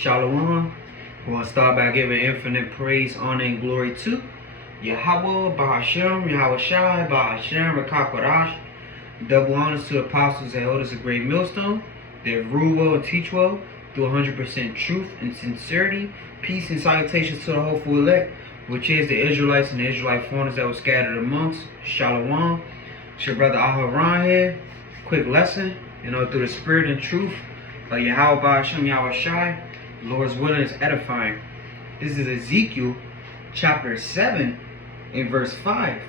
Shalom. We're going to start by giving infinite praise, honor, and glory to Yahweh, Bahashem, Yahweh Shai, Bahashem, Rakakwadash. Double honors to the apostles and elders of Great Millstone. They rule well and teach well through 100% truth and sincerity. Peace and salutations to the hopeful elect, which is the Israelites and the Israelite foreigners that were scattered amongst. Shalom. It's your brother Aharon here. Quick lesson, through the spirit and truth of Yahweh, Bahashem, Yahweh Shai. Lord's willing is edifying. This is Ezekiel chapter 7 and verse 5.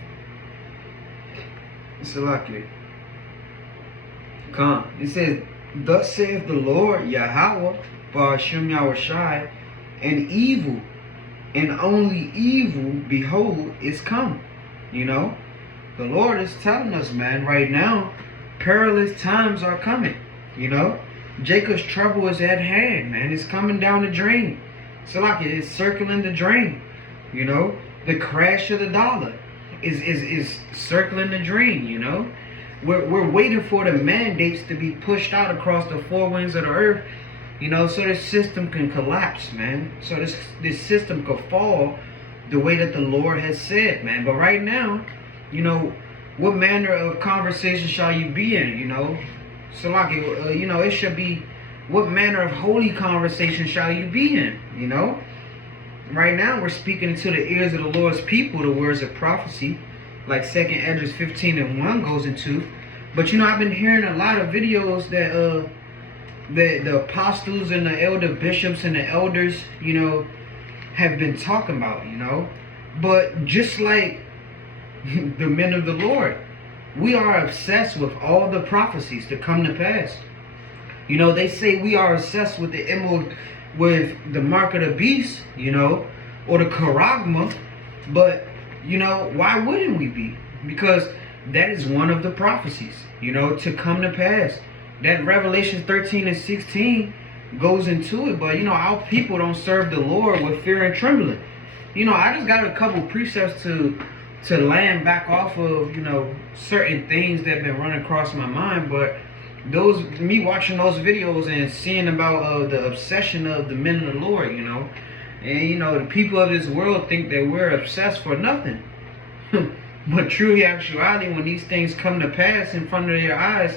It's a lot here. Come. It says, "Thus saith the Lord Yahweh, Bahashem Yahweh Shai, and evil, and only evil, behold, is come." The Lord is telling us, man, right now, perilous times are coming. Jacob's trouble is at hand, man. It's coming down the drain. So like it's circling the drain. The crash of the dollar is circling the drain. We're waiting for the mandates to be pushed out across the four winds of the earth, so this system can collapse, man. So this system could fall the way that the Lord has said, man. But right now, what manner of conversation shall you be in, So like it should be, what manner of holy conversation shall you be in, Right now we're speaking into the ears of the Lord's people, the words of prophecy, like 2nd Esdras 15 and 1 goes into. But I've been hearing a lot of videos that the apostles and the elder bishops and the elders, have been talking about, But just like the men of the Lord, we are obsessed with all the prophecies to come to pass. They say we are obsessed with with the mark of the beast, or the charagma. But, why wouldn't we be? Because that is one of the prophecies, to come to pass. That Revelation 13 and 16 goes into it. But, our people don't serve the Lord with fear and trembling. I just got a couple precepts to land back off of, certain things that have been running across my mind. But me watching those videos and seeing about the obsession of the men of the Lord, and the people of this world think that we're obsessed for nothing. But truly, actuality, when these things come to pass in front of their eyes,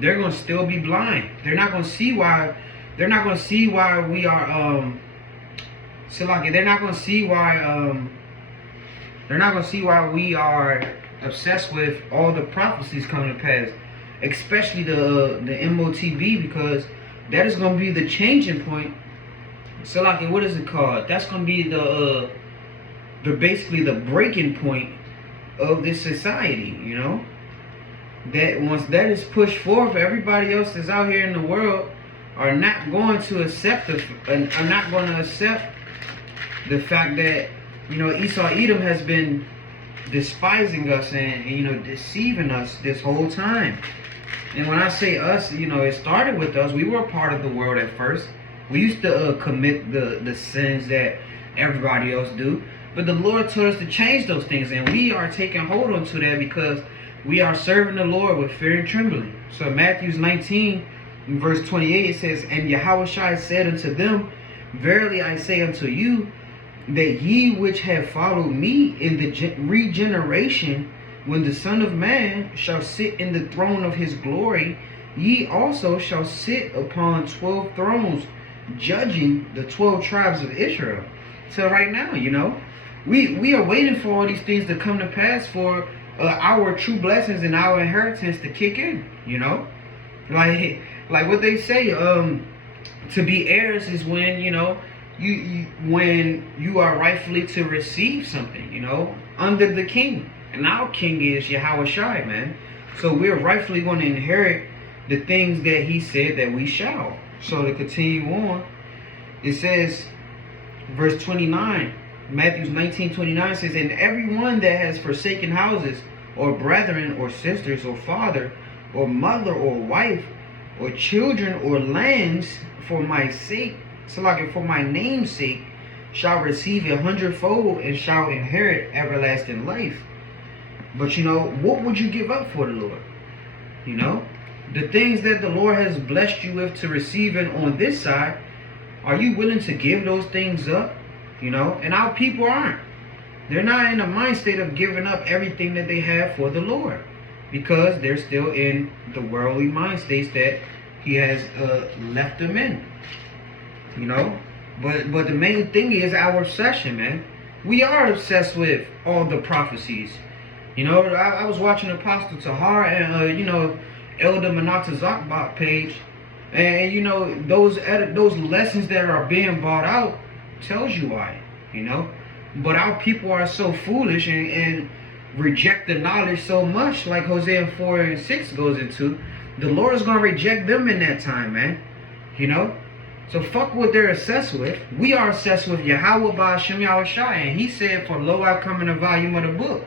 they're going to still be blind. They're not going to see why. They're not going to see why we are they're not going to see why they're not going to see why we are obsessed with all the prophecies coming to pass, especially the MOTB, because that is going to be the changing point. So what is it called? That's going to be the basically the breaking point of this society. That once that is pushed forth, everybody else that's out here in the world are not going to accept the fact that Esau Edom has been despising us and deceiving us this whole time. And when I say us, it started with us. We were a part of the world at first. We used to commit the sins that everybody else do. But the Lord told us to change those things, and we are taking hold onto that because we are serving the Lord with fear and trembling. So Matthew 19, verse 28, it says, "And Yahweh Shai said unto them, Verily I say unto you, that ye which have followed me in the regeneration, when the Son of Man shall sit in the throne of his glory, ye also shall sit upon 12 thrones, judging the 12 tribes of Israel." So right now, we are waiting for all these things to come to pass for our true blessings and our inheritance to kick in. Like what they say, to be heirs is when when you are rightfully to receive something, under the king. And our king is Yahweh Shai, man. So we're rightfully going to inherit the things that he said that we shall. So to continue on, it says, verse 29, Matthew 19:29 says, "And everyone that has forsaken houses, or brethren, or sisters, or father, or mother, or wife, or children, or lands, for my sake, for my name's sake, shall receive 100-fold and shall inherit everlasting life." But what would you give up for the Lord? The things that the Lord has blessed you with to receive on this side, Are you willing to give those things up? You know, and our people aren't. They're not in the mind state of giving up everything that they have for the Lord, because they're still in the worldly mind states that He has left them in. You know, but the main thing is our obsession, man. We are obsessed with all the prophecies. You know, I was watching Apostle Tahar and you know, Elder Manata Zakbot page, and you know, those lessons that are being brought out tells you why. You know, but our people are so foolish and reject the knowledge so much, like Hosea 4:6 goes into. The Lord is gonna reject them in that time, man. You know. So fuck what they're obsessed with. We are obsessed with Yahweh by Hashem Yahushai, and He said, "For lo, I come in the volume of the book."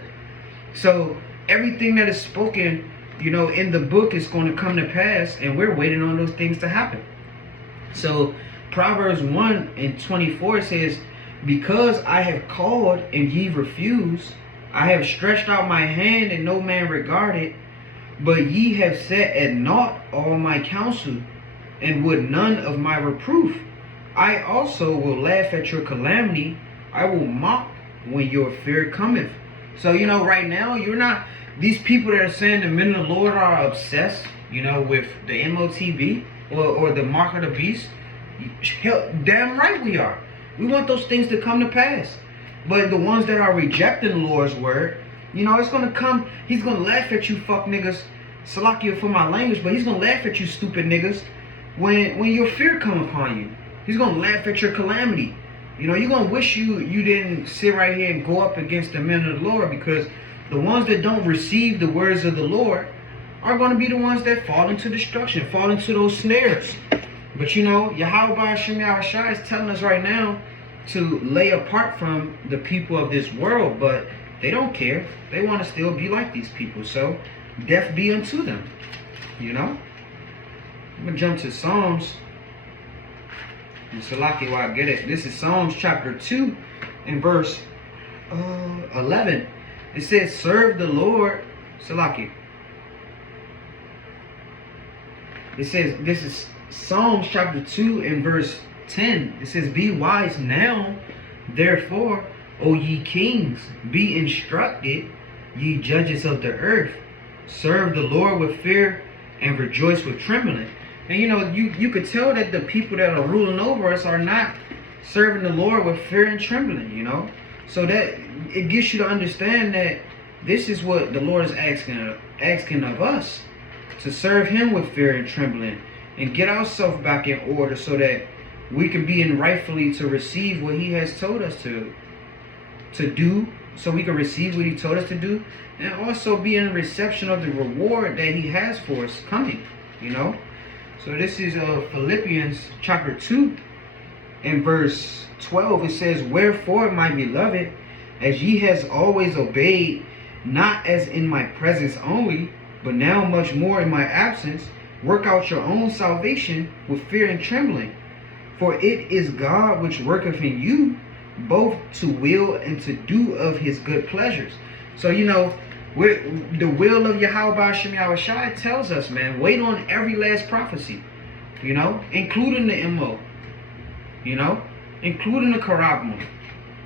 So everything that is spoken, you know, in the book is going to come to pass, and we're waiting on those things to happen. So Proverbs 1:24 says, "Because I have called and ye refuse, I have stretched out my hand and no man regarded, but ye have set at naught all my counsel, and would none of my reproof. I also will laugh at your calamity. I will mock when your fear cometh." So, you know, right now, you're not, these people that are saying the men of the Lord are obsessed, you know, with the MOTB or the mark of the beast. Hell, damn right we are. We want those things to come to pass. But the ones that are rejecting the Lord's word, you know, it's going to come, He's going to laugh at you fuck niggas. Salakia for my language, but He's going to laugh at you stupid niggas. When your fear come upon you, He's gonna laugh at your calamity. You know, you're gonna wish you didn't sit right here and go up against the men of the Lord, because the ones that don't receive the words of the Lord are gonna be the ones that fall into destruction, fall into those snares. But you know, Yahweh Hashem Yahushai is telling us right now to lay apart from the people of this world, but they don't care. They want to still be like these people. So death be unto them. You know? I'm going to jump to Psalms. And Salaki, while I get it. This is Psalms chapter 2 and verse 11. It says, "Serve the Lord." Salaki. It says, this is Psalms chapter 2 and verse 10. It says, "Be wise now, therefore, O ye kings, be instructed, ye judges of the earth. Serve the Lord with fear and rejoice with trembling." And you know, you could tell that the people that are ruling over us are not serving the Lord with fear and trembling, you know. So that it gets you to understand that this is what the Lord is asking of us, to serve Him with fear and trembling and get ourselves back in order so that we can be in rightfully to receive what He has told us to do, so we can receive what He told us to do, and also be in reception of the reward that He has for us coming, you know. So this is Philippians chapter 2 and verse 12. It says, "Wherefore, my beloved, as ye has always obeyed, not as in my presence only, but now much more in my absence, work out your own salvation with fear and trembling. For it is God which worketh in you, both to will and to do of His good pleasures." So, you know, the will of Yahweh Hashem Yahushai tells us, man, wait on every last prophecy, you know, including the MO, you know, including the Karabmo,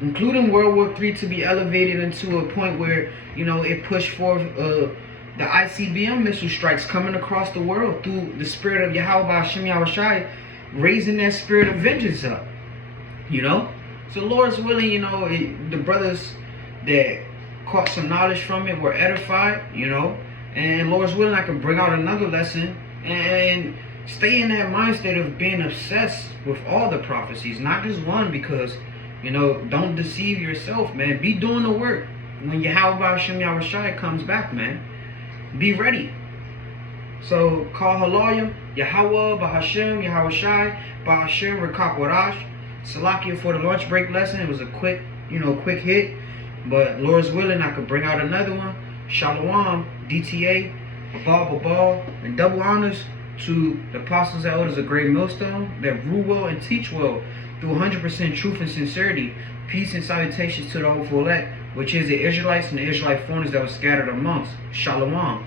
including World War III to be elevated into a point where, you know, it pushed forth the ICBM missile strikes coming across the world through the spirit of Yahweh Hashem Yahushai, raising that spirit of vengeance up, you know. So Lord's willing, you know, the brothers that caught some knowledge from it were edified, you know, and Lord's willing, I can bring out another lesson and stay in that mind state of being obsessed with all the prophecies, not just one, because, you know, don't deceive yourself, man. Be doing the work. When Yahweh Hashem Yahushai comes back, man, be ready. So call Halayim, Yahweh, Bahashem, Yahushai, Bahashem, Rekakwarash, Salakia for the lunch break lesson. It was a quick hit. But Lord's willing, I could bring out another one. Shalom, DTA, Babal, and double honors to the apostles and elders of Great Millstone that rule well and teach well through 100% truth and sincerity. Peace and salutations to the hopeful elect, which is the Israelites and the Israelite foreigners that were scattered amongst. Shalom.